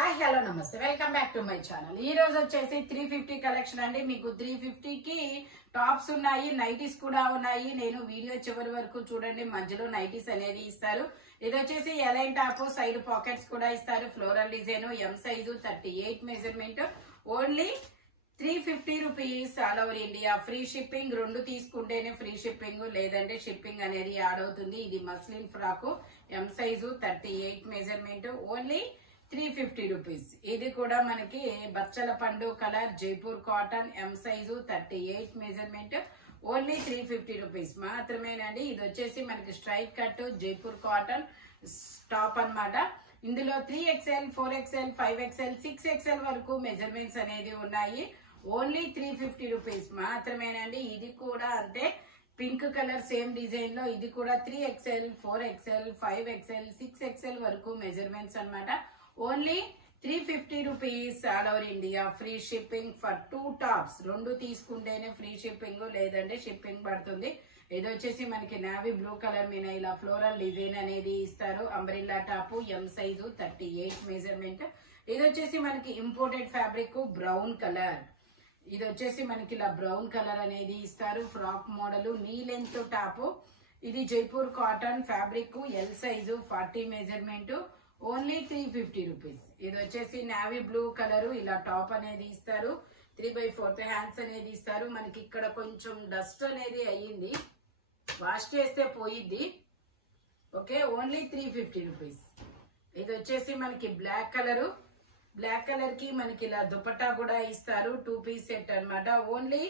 Hi hello నమస్తే welcome back to my channel. ఈ రోజు వచ్చేసి 350 కలెక్షన్ అండి. మీకు 350 కి టాప్స్ ఉన్నాయి, నైటీస్ కూడా ఉన్నాయి. నేను వీడియో చివరి వరకు చూడండి, మధ్యలో నైటీస్ అనేది ఇస్తారు. ఇది వచ్చేసి ఎలైన్ టాప్, సైడ్ పాకెట్స్ కూడా ఇస్తారు. Floral design, M size, 38 measurement, only 350 rupees. All over India free shipping. రెండు తీసుకుంటేనే ఫ్రీ షిప్పింగ్, లేదంటే షిప్పింగ్ అనేది యాడ్ అవుతుంది. ఇది muslin frock, M size, 38 measurement, only 350 rupees. ఇది కూడా మనకి బచ్చల పండు colour, Jaipur cotton, M size, 38 measurement, only 350 rupees మాత్రమేనండి. ఇది వచ్చేసి మనకి straight cut Jaipur cotton top అన్నమాట. ఇందులో 3XL, 4XL, 5XL, 6XL వరకు మెజర్మెంట్స్ అనేది ఉన్నాయి. ఓన్లీ 350 రూపీస్ మాత్రమేనండి. ఇది కూడా అంతే, పింక్ కలర్ సేమ్ డిజైన్ లో ఇది కూడా 3XL, 4XL, 5XL, 6XL వరకు మెజర్మెంట్స్ అన్నమాట. Only 350 rupees. All over India free shipping for 2 tops. రెండు తీసుకుంటేనే ఫ్రీ షిప్పింగ్, లేదంటే షిప్పింగ్ పడుతుంది. ఇది వచ్చేసి మనకి నావీ బ్లూ కలర్ మీద ఇలా ఫ్లోరల్ డిజైన్ అనేది ఇస్తారు. అంబ్రిల్లా టాప్, ఎం సైజు, 38 మెజర్మెంట్. ఇది వచ్చేసి మనకి ఇంపోర్టెడ్ ఫ్యాబ్రిక్ బ్రౌన్ కలర్. ఇది వచ్చేసి మనకి ఇలా బ్రౌన్ కలర్ అనేది ఇస్తారు. Frock model, knee length top. ఇది Jaipur cotton fabric, L size, 40 measurement, only 350 rupees. ఇది వచ్చేసి నావీ బ్లూ కలర్, ఇలా టాప్ అనేది ఇస్తారు. 3/4 హ్యాండ్స్ అనేది ఇస్తారు. మనకి ఇక్కడ కొంచెం డస్ట్ అనేది అయ్యింది, వాష్ చేస్తే పోయిద్ది. Okay, only 350 rupees. ఇది వచ్చేసి మనకి బ్లాక్ కలర్. బ్లాక్ కలర్ కి మనకి ఇలా దుపట్టా కూడా ఇస్తారు. 2 పీస్ సెట్ అన్నమాట. Only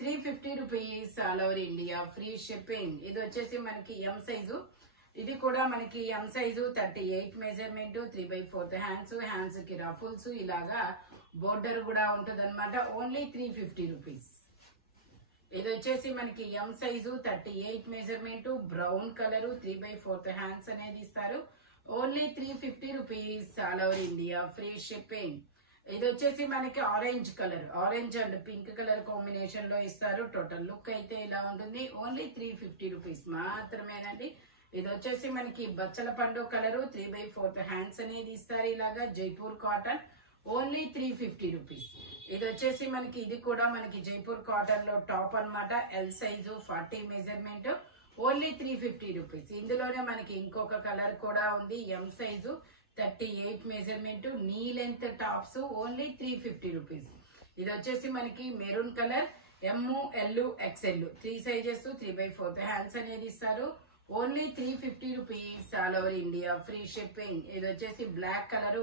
350 rupees. All over India free shipping. ఇది వచ్చేసి మనకి ఎం సైజు. ఇది కూడా మనకి ఎం సైజు, 38 మెజర్మెంట్, 3/4 హ్యాండ్స్ కి రఫుల్స్, ఇలాగా బోర్డర్ కూడా ఉంటది అనమాట. Only 350 rupees. ఇది వచ్చేసి మనకి ఎం size, 38 measurement, brown colour, 3/4 hands అనేది ఇస్తారు. Only 350 rupees. All over India free shipping. ఇది వచ్చేసి మనకి orange colour, orange and pink colour combination లో ఇస్తారు. టోటల్ లుక్ అయితే ఇలా ఉంటుంది. ఓన్లీ 350 రూపీస్ మాత్రమేనండి. ఇది వచ్చేసి మనకి బచ్చల పండు కలరు, 3/4 హ్యాండ్స్ అనేది ఇస్తారు. ఇలాగా జైపూర్ కాటన్, ఓన్లీ 350 రూపీస్. ఇది వచ్చేసి మనకి ఇది కూడా మనకి జైపూర్ కాటన్ లో టాప్ అన్నమాట. L size, 40 measurement, only 350 rupees. ఇందులోనే మనకి ఇంకొక కలర్ కూడా ఉంది. M size, 38 measurement, knee length tops, only 350 rupees. ఇది వచ్చేసి మనకి maroon colour, M, L, XL 3 sizes, 3/4 hands అనేది ఇస్తారు. Only 350 rupees. All over India free shipping. ఇది వచ్చేసి black colour,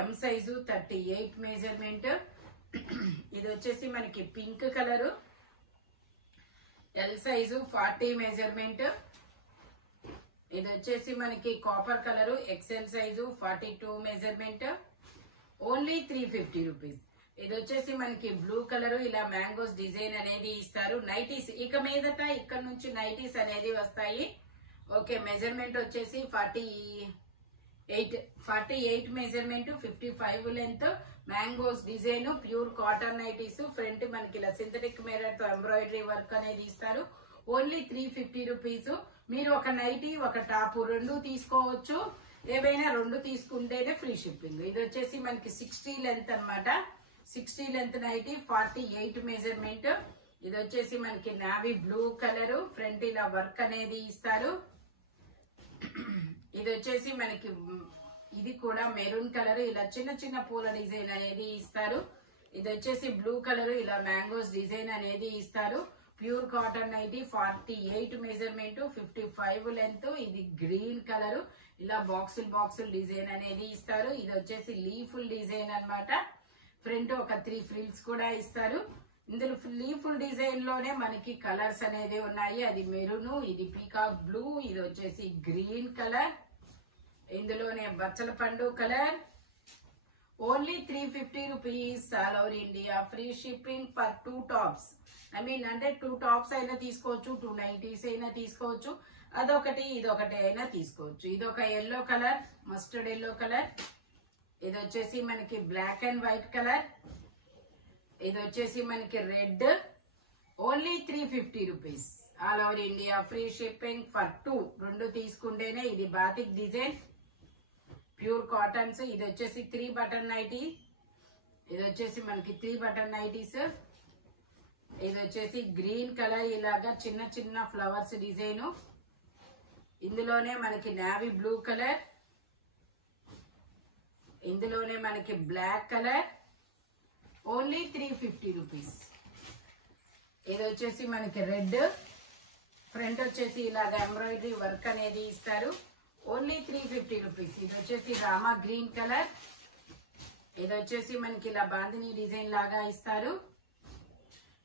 M size, 38 measurement. ఇది వచ్చేసి మనకి pink colour, L size, 40 measurement. ఇది వచ్చేసి మనకి copper colour, XL size, 42 measurement, only 350 rupees. ఇది వచ్చేసి మనకి బ్లూ కలర్, ఇలా మ్యాంగోస్ డిజైన్ అనేది ఇస్తారు. నైటీస్ ఇక మీదట ఇక్కడ నుంచి నైటీస్ అనేది వస్తాయి. ఓకే, మెజర్మెంట్ వచ్చేసి 48 measurement, 55 length, mangoes design, pure cotton nighties. Front మనకి ఇలా సింథటిక్ మిర్రర్ తో ఎంబ్రాయిడరీ వర్క్ అనేది ఇస్తారు. Only 350 rupees. మీరు ఒక నైటీ, ఒక టాప్ రెండు తీసుకోవచ్చు. ఏవైనా రెండు తీసుకుంటేనే ఫ్రీ షిప్పింగ్. ఇది వచ్చేసి మనకి 60 లెంత్ అన్నమాట. 60 లెంత్ నైటీ, 48 మెజర్మెంట్. ఇది వచ్చేసి మనకి నావీ బ్లూ కలర్, ఫ్రంట్ ఇలా వర్క్ అనేది ఇస్తారు. ఇది వచ్చేసి మనకి ఇది కూడా మెరూన్ కలర్, ఇలా చిన్న చిన్న పూల డిజైన్ అనేది ఇస్తారు. ఇది వచ్చేసి బ్లూ కలర్, ఇలా మ్యాంగోస్ డిజైన్ అనేది ఇస్తారు. Pure cotton nightie, 48 measurement, 55 length. ఇది గ్రీన్ కలర్, ఇలా బాక్సులు డిజైన్ అనేది ఇస్తారు. ఇది వచ్చేసి లీఫుల్ డిజైన్ అన్నమాట. ఫ్రంట్ ఒక 3 ఫ్రిల్స్ కూడా ఇస్తారు. ఇందులో లీఫుల్ డిజైన్ లోనే మనకి కలర్స్ అనేది ఉన్నాయి. అది మెరూన్, ఇది పీకాక్ బ్లూ, ఇది వచ్చేసి గ్రీన్ కలర్, ఇందులోనే బచ్చల పండు colour. Only 350 rupees. All over India free shipping for 2 tops. అంటే 2 టాప్స్ అయినా తీసుకోవచ్చు, 2 నైటీస్ అయినా తీసుకోవచ్చు. అదొకటి ఇదొకటి అయినా తీసుకోవచ్చు. ఇదొక yellow colour, mustard yellow colour. ఇది వచ్చేసి మనకి బ్లాక్ అండ్ వైట్ కలర్. ఇది వచ్చేసి మనకి red. Only 350 rupees. All over India free shipping for 2. రెండు తీసుకుంటేనే. ఇది బాతిక్ డిజైన్, ప్యూర్ కాటన్స్. ఇది వచ్చేసి 3 బటన్ నైటీ. ఇది వచ్చేసి మనకి 3 బటన్ నైటీస్. ఇది వచ్చేసి గ్రీన్ కలర్, ఇలాగా చిన్న చిన్న ఫ్లవర్స్ డిజైన్. ఇందులోనే మనకి నేవీ బ్లూ కలర్, ఇందులోనే మనకి బ్లాక్ కలర్. Only 350 rupees. ఇది వచ్చేసి మనకి రెడ్, ఫ్రంట్ వచ్చేసి ఇలాగ ఎంబ్రాయిడరీ వర్క్ అనేది ఇస్తారు. Only 350 rupees. ఇది వచ్చేసి రామా గ్రీన్ కలర్. ఇది వచ్చేసి మనకి ఇలా బాందిని డిజైన్ లాగా ఇస్తారు.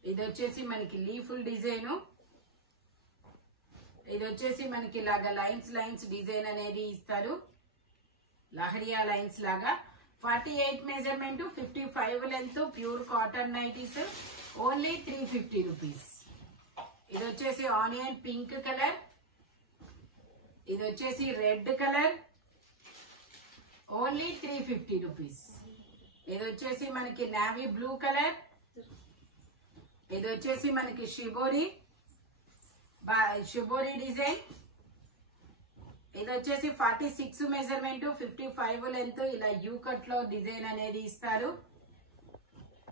ఇది వచ్చేసి మనకి లీఫుల్ డిజైన్. ఇది వచ్చేసి మనకి ఇలాగా లైన్స్ డిజైన్ అనేది ఇస్తారు, లహరియా లైన్స్ లాగా. 48 measurement, 55 length, pure cotton nighties. Only 350 rupees. ఇది వచ్చేసి ఆనియన్ పింక్ కలర్. ఇది వచ్చేసి రెడ్ కలర్. Only 350 rupees. ఇది వచ్చేసి మనకి నేవీ బ్లూ కలర్. ఇది వచ్చేసి మనకి షిబోరి డిజైన్. ఇది వచ్చేసి 46 మెజర్మెంట్, 55 లెంత్, ఇలా యూ కట్ లో డిజైన్ అనేది ఇస్తారు.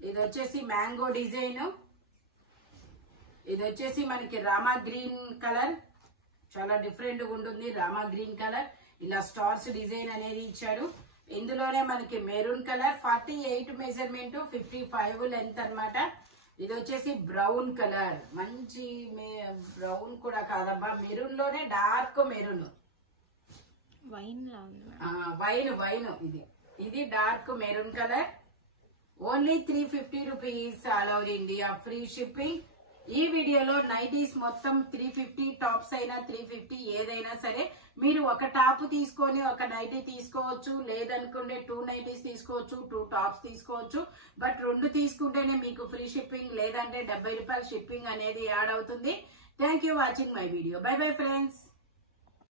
ఇది వచ్చేసి మ్యాంగో డిజైన్. ఇది వచ్చేసి మనకి రామా గ్రీన్ కలర్, చాలా డిఫరెంట్ గా ఉంటుంది. రామా గ్రీన్ కలర్, ఇలా స్టార్స్ డిజైన్ అనేది ఇచ్చాడు. ఇందులోనే మనకి మెరూన్ కలర్, 48 మెజర్మెంట్, 55 లెంత్ అన్నమాట. ఇది వచ్చేసి బ్రౌన్ కలర్, మంచి బ్రౌన్ కూడా కాదబ్బా, మెరూన్ లోనే డార్క్ మెరూన్, వైన్. ఇది dark maroon colour. Only 350 rupees. All over India free shipping. ఈ వీడియోలో నైటీస్ మొత్తం 350, టాప్స్ అయినా 350, ఏదైనా సరే మీరు ఒక టాప్ తీసుకొని ఒక నైటీ తీసుకోవచ్చు, లేదనుకుంటే 2 నైటీస్ తీసుకోవచ్చు, 2 టాప్స్ తీసుకోవచ్చు. బట్ 2 తీసుకుంటేనే మీకు ఫ్రీ షిప్పింగ్, లేదంటే 70 రూపాయల షిప్పింగ్ అనేది యాడ్ అవుతుంది. Thank you watching my video. By bye friends.